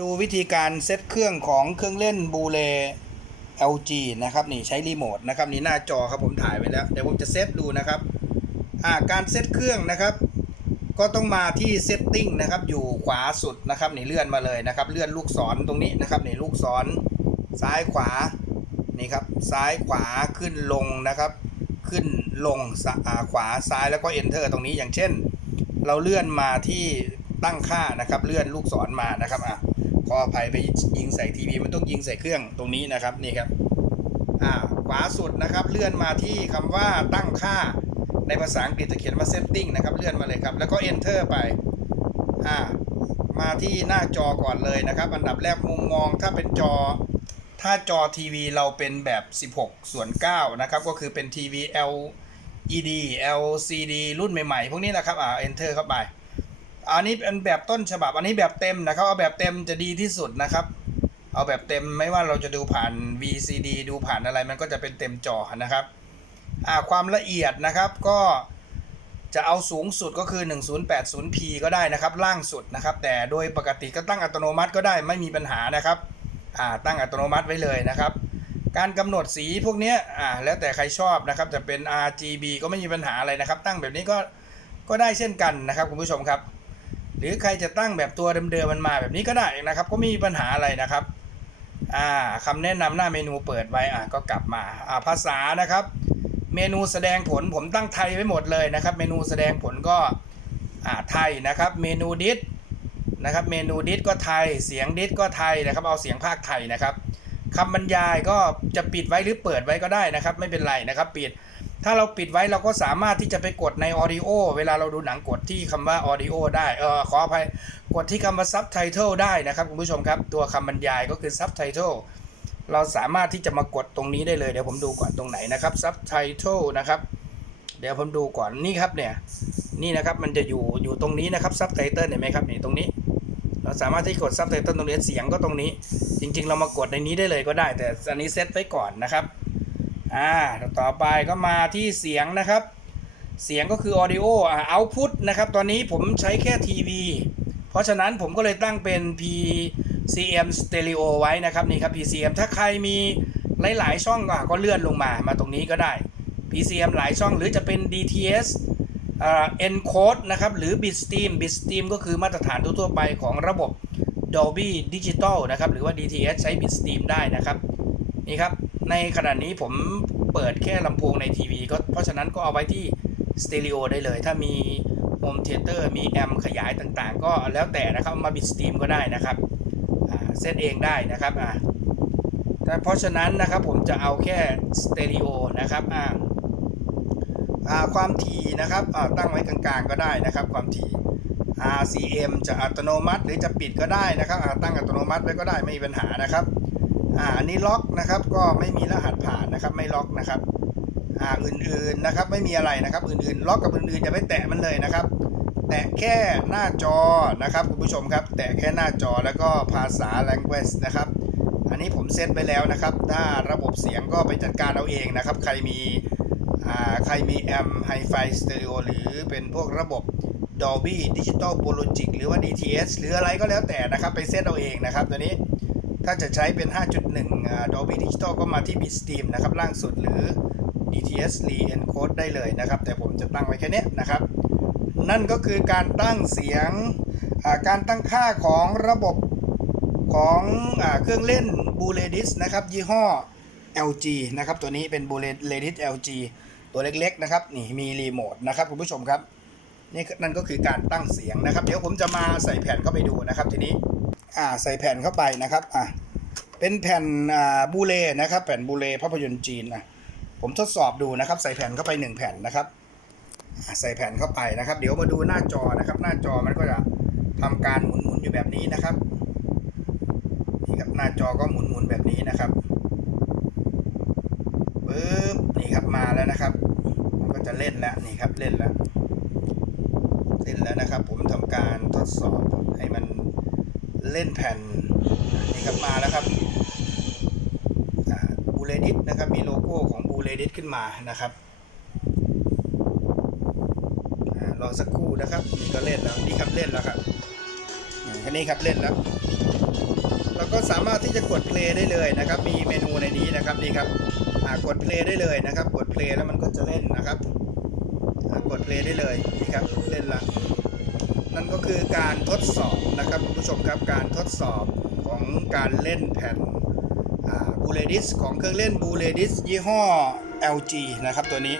ดูวิธีการเซตเครื่องของเครื่องเล่นบูเล LG นะครับนี่ใช้รีโมทนะครับนี่หน้าจอครับผมถ่ายไว้แล้วเดี๋ยวผมจะเซตดูนะครับอ่าการเซตเครื่องนะครับ ก็ต้องมาที่เซตติ้งนะครับอยู่ขวาสุดนะครับนี่เลื่อนมาเลยนะครับ เลื่อนลูกศรตรงนี้นะครับนี่ลูกศรซ้ายขวานี่ครับซ้ายขวาขึ้นลงนะครับ ขึ้นลงขวาซ้ายแล้วก็ enter ตรงนี้อย่างเช่น เราเลื่อนมาที่ตั้งค่านะครับ เลื่อนลูกศรมานะครับอะ ออภัยไปยิงใส่ทีวีมันต้องยิงใส่เครื่องตรงนี้นะครับนี่ครับอ่าขวาสุดนะครับเลื่อนมาที่คำว่าตั้งค่าในภาษาอังกฤษจะเขียนว่า setting นะครับเลื่อนมาเลยครับ แล้วก็ enter ไปอ่ามาที่หน้าจอก่อนเลยนะครับ อันดับแรกมุมมองถ้าเป็นจอ ถ้าจอทีวีเราเป็นแบบ 16 ส่วน 9 นะครับ ก็คือเป็นทีวี LED LCD รุ่นใหม่ๆ พวกนี้นะครับอ่า enter เข้าไป อันนี้เป็นแบบต้นฉบับ อันนี้แบบเต็มนะครับ เอาแบบเต็มจะดีที่สุดนะครับ เอาแบบเต็มไม่ว่าเราจะดูผ่าน VCD ดูผ่านอะไรมันก็จะเป็นเต็มจอนะครับความละเอียดนะครับก็จะเอาสูงสุดก็คือ 1080p ก็ได้นะครับ ล่างสุดนะครับ แต่โดยปกติก็ตั้งอัตโนมัติก็ได้ไม่มีปัญหานะครับตั้งอัตโนมัติไว้เลยนะครับ การกำหนดสีพวกนี้แล้วแต่ใครชอบนะครับจะเป็น RGB ก็ไม่มีปัญหาอะไรนะครับ ตั้งแบบนี้ก็ก็ได้เช่นกันนะครับคุณผู้ชมครับ หรือใครจะตั้งแบบตัวเดิมๆมันมาแบบนี้ก็ได้นะครับ ก็ไม่มีปัญหาอะไรนะครับอ่าคำแนะนำหน้าเมนูเปิดไว้อ่าก็กลับมาอ่าภาษานะครับ เมนูแสดงผลผมตั้งไทยไว้หมดเลยนะครับ เมนูแสดงผลก็อ่าไทยนะครับ เมนูดิสนะครับ เมนูดิสก็ไทย เสียงดิสก็ไทยนะครับ เอาเสียงภาคไทยนะครับคำบรรยายก็จะปิดไว้หรือเปิดไว้ก็ได้นะครับ ไม่เป็นไรนะครับ ปิด ถ้าเราปิดไว้เราก็สามารถที่จะไปกดใน Audio เวลาเราดูหนังกดที่คำว่า Audio ได้เออขออภัยกดที่คำว่า Subtitle ได้นะครับคุณผู้ชมครับ ตัวคำบรรยายก็คือ Subtitle เราสามารถที่จะมากดตรงนี้ได้เลย เดี๋ยวผมดูก่อนตรงไหนนะครับ Subtitle นะครับ เดี๋ยวผมดูก่อนนี่ครับเนี่ยนี่นะครับมันจะอยู่อยู่ตรงนี้นะครับ Subtitle เห็นไหมครับนี่ตรงนี้ เราสามารถที่กด Subtitle ตรงนี้เสียงก็ตรงนี้ จริง ๆ เรามากดในนี้ได้เลยก็ได้ แต่อันนี้เซตไว้ก่อนนะครับ อ่าต่อไปก็มาที่เสียงนะครับ เสียงก็คือ audio อ่า output นะครับ ตอนนี้ผมใช้แค่ทีวีเพราะฉะนั้นผมก็เลยตั้งเป็น PCM stereo ไว้นะครับนี่ครับ PCM ถ้าใครมีหลาย ๆ ช่องก็ก็เลื่อนลงมามาตรงนี้ก็ได้ PCM หลายช่องหรือจะเป็น DTS อ่า encode นะครับหรือ bitstream bitstream ก็คือมาตรฐานทั่วๆไปของระบบ Dolby Digital นะครับหรือว่า DTS ใช้ bitstream ได้นะครับ นี่ครับ ในขณะนี้ผมเปิดแค่ลำโพงในทีวีก็เพราะฉะนั้นก็เอาไว้ที่สเตอริโอได้เลย ถ้ามีโฮมเทเตอร์มีแอมขยายต่างๆ ก็แล้วแต่นะครับมาบิดสตรีมก็ได้นะครับเซตเองได้นะครับอ่าแต่เพราะฉะนั้นนะครับผมจะเอาแค่สเตอริโอนะครับอ่าความถี่นะครับตั้งไว้กลางๆก็ได้นะครับ ความถี่ RCM จะอัตโนมัติหรือจะปิดก็ได้นะครับตั้งอัตโนมัติไว้ก็ได้ไม่มีปัญหานะครับ อ่าอันนี้ล็อกนะครับก็ไม่มีรหัสผ่านนะครับไม่ล็อกนะครับอ่าอื่นๆนะครับไม่มีอะไรนะครับอื่นๆ ล็อกกับอื่นๆอย่าไปแตะมันเลยนะครับ แตะแค่หน้าจอนะครับคุณผู้ชมครับ แตะแค่หน้าจอแล้วก็ภาษา language นะครับอันนี้ผมเซตไปแล้วนะครับ ถ้าระบบเสียงก็ไปจัดการเอาเองนะครับ ใครมีอ่าใครมีแอมไฮไฟสเตอริโอหรือเป็นพวกระบบ Dolby Digital p o l o g i c หรือว่า DTS หรืออะไรก็แล้วแต่นะครับ ไปเซตเอาเองนะครับตัวนี้ ถ้าจะใช้เป็น 5.1 Dolby Digital ก็มาที่ Bitstream นะครับล่างสุดหรือ DTS Re-encode ได้เลยนะครับ แต่ผมจะตั้งไว้แค่นี้นะครับ นั่นก็คือการตั้งเสียงการตั้งค่าของระบบของอเครื่องเล่น b l u r a d i s นะครับยี่ห้อ LG นะครับตัวนี้เป็น b l u r a d i s LG ตัวเล็กๆนะครับนี่มีรีโมทนะครับคุณผู้ชมครับนี่นั่นก็คือการตั้งเสียงนะครับ เดี๋ยวผมจะมาใส่แผ่นเข้าไปดูนะครับทีนี้ อ่าใส่แผ่นเข้าไปนะครับอ่าเป็นแผ่นอ่าบูเลนะครับ แผ่นบูเลภาพยนตร์จีนนะผมทดสอบดูนะครับ ใส่แผ่นเข้าไปหนึ่งแผ่นนะครับ ใส่แผ่นเข้าไปนะครับ เดี๋ยวมาดูหน้าจอนะครับ หน้าจอมันก็จะทำการหมุนๆอยู่แบบนี้นะครับนี่ครับหน้าจอก็หมุนๆแบบนี้นะครับปึ๊บนี่ครับมาแล้วนะครับมันก็จะเล่นแล้วนี่ครับเล่นแล้วเล่นแล้วนะครับ ผมทำการทดสอบให้มัน เล่นแผ่นนี่ครับมาแล้วครับบูเลดิตนะครับมีโลโก้ของบูเลดิตขึ้นมานะครับอรอสักครู่นะครับนี่ก็เล่นแล้วนี่ครับเล่นแล้วครับนี่แค่นี้ครับเล่นแล้วเราก็สามารถที่จะกดเพลย์ได้เลยนะครับ มีเมนูในนี้นะครับนี่ครับกดเพลย์ได้เลยนะครับ กดเพลย์แล้วมันก็จะเล่นนะครับกดเพลย์ได้เลยนี่ครับเล่นละ นั่นก็คือการทดสอบนะครับคุณผู้ชมครับการทดสอบของการเล่นแผ่นบูเลดิสของเครื่องเล่นบูเลดิสยี่ห้อ LG นะครับตัวนี้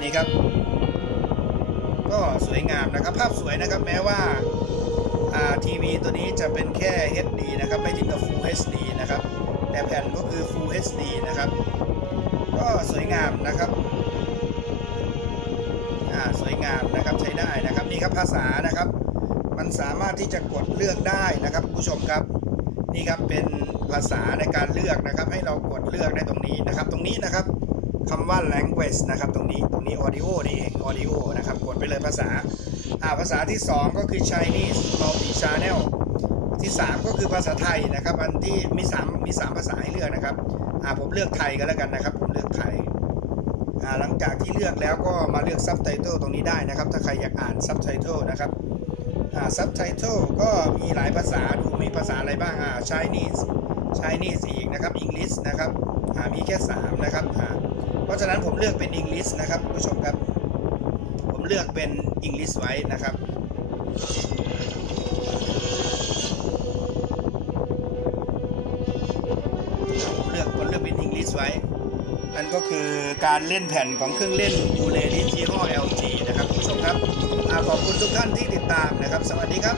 นี่ครับ ก็สวยงามนะครับ ภาพสวยนะครับแม้ว่าทีวีตัวนี้จะเป็นแค่ HD นะครับ ไม่ถึงกับ Full HD นะครับ แต่แผ่นก็คือ Full HD นะครับ ก็สวยงามนะครับสวยงามนะครับใช้ ครับภาษานะครับ มันสามารถที่จะกดเลือกได้นะครับผู้ชมครับนี่ครับเป็นภาษาในการเลือกนะครับ ให้เรากดเลือกได้ตรงนี้นะครับ ตรงนี้นะครับคำว่า language นะครับ ตรงนี้ตรงนี้ audio นี่เอง audio นะครับกดไปเลยภาษาอ่าภาษาที่ 2 ก็คือ Chinese multi channel ที่ 3 ก็คือภาษาไทยนะครับ อันที่มี 3 มี 3 ภาษาให้เลือกนะครับอ่าผมเลือกไทยก็แล้วกันนะครับ ผมเลือกไทย หลังจากที่เลือกแล้วก็มาเลือกซับไตเติลตรงนี้ได้นะครับ ถ้าใครอยากอ่านซับไตเติลนะครับซับไตเติลก็มีหลายภาษาดูมีภาษาอะไรบ้างอ่า Chinese Chinese อีกนะครับ English นะครับมีแค่ 3 นะครับเพราะฉะนั้นผมเลือกเป็น English นะครับคุณผู้ชมครับ ผมเลือกเป็น English ไว้นะครับผมเลือกผมเลือกเป็น English ไว้ นั่นก็คือการเล่นแผ่นของเครื่องเล่นยูเลนิจิห้อ LG นะครับคุณผู้ชมครับขอบคุณทุกท่านที่ติดตามนะครับ สวัสดีครับ